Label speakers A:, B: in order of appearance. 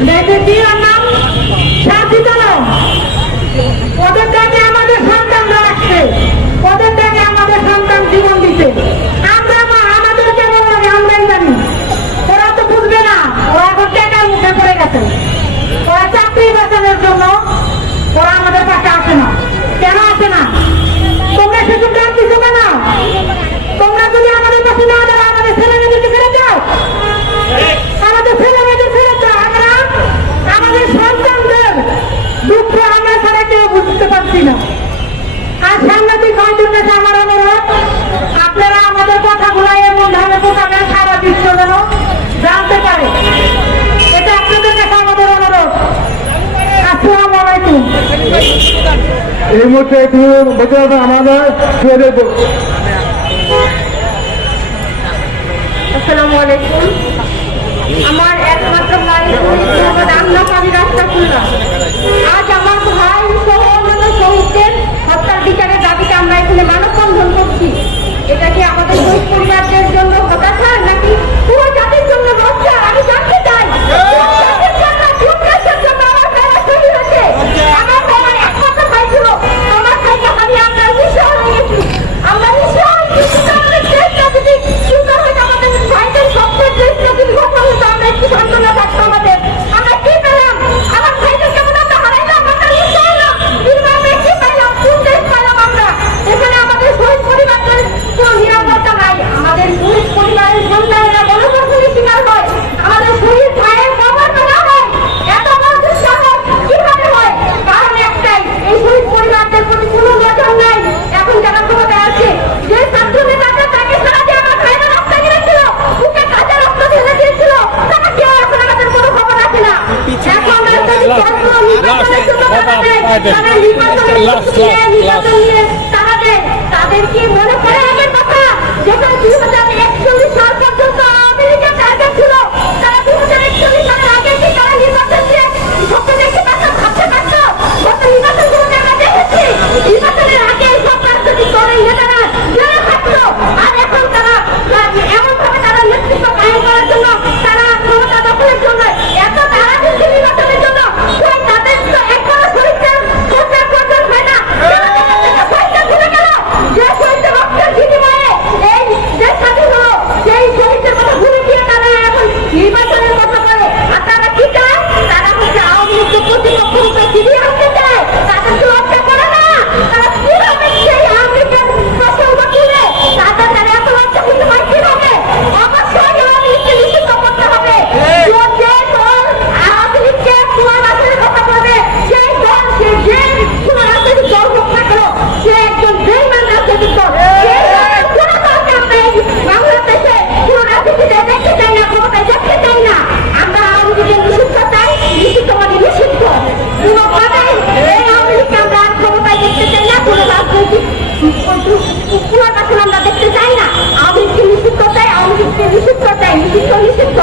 A: Let the dear
B: এই মুহূর্তে একটু বলতে হবে আমাদের, শুয়ে
A: আসসালামু আলাইকুম। আমার একমাত্র ভাই রাস্তা খুলনা আজ আমার ভাই সহ তাদের কি মনে করে পুনর্বাসন আমরা দেখতে চাই না। আওয়ামী লীগকে নিষিদ্ধ চাই আওয়ামী নিষিদ্ধ চাই নিষিদ্ধ নিষিদ্ধ।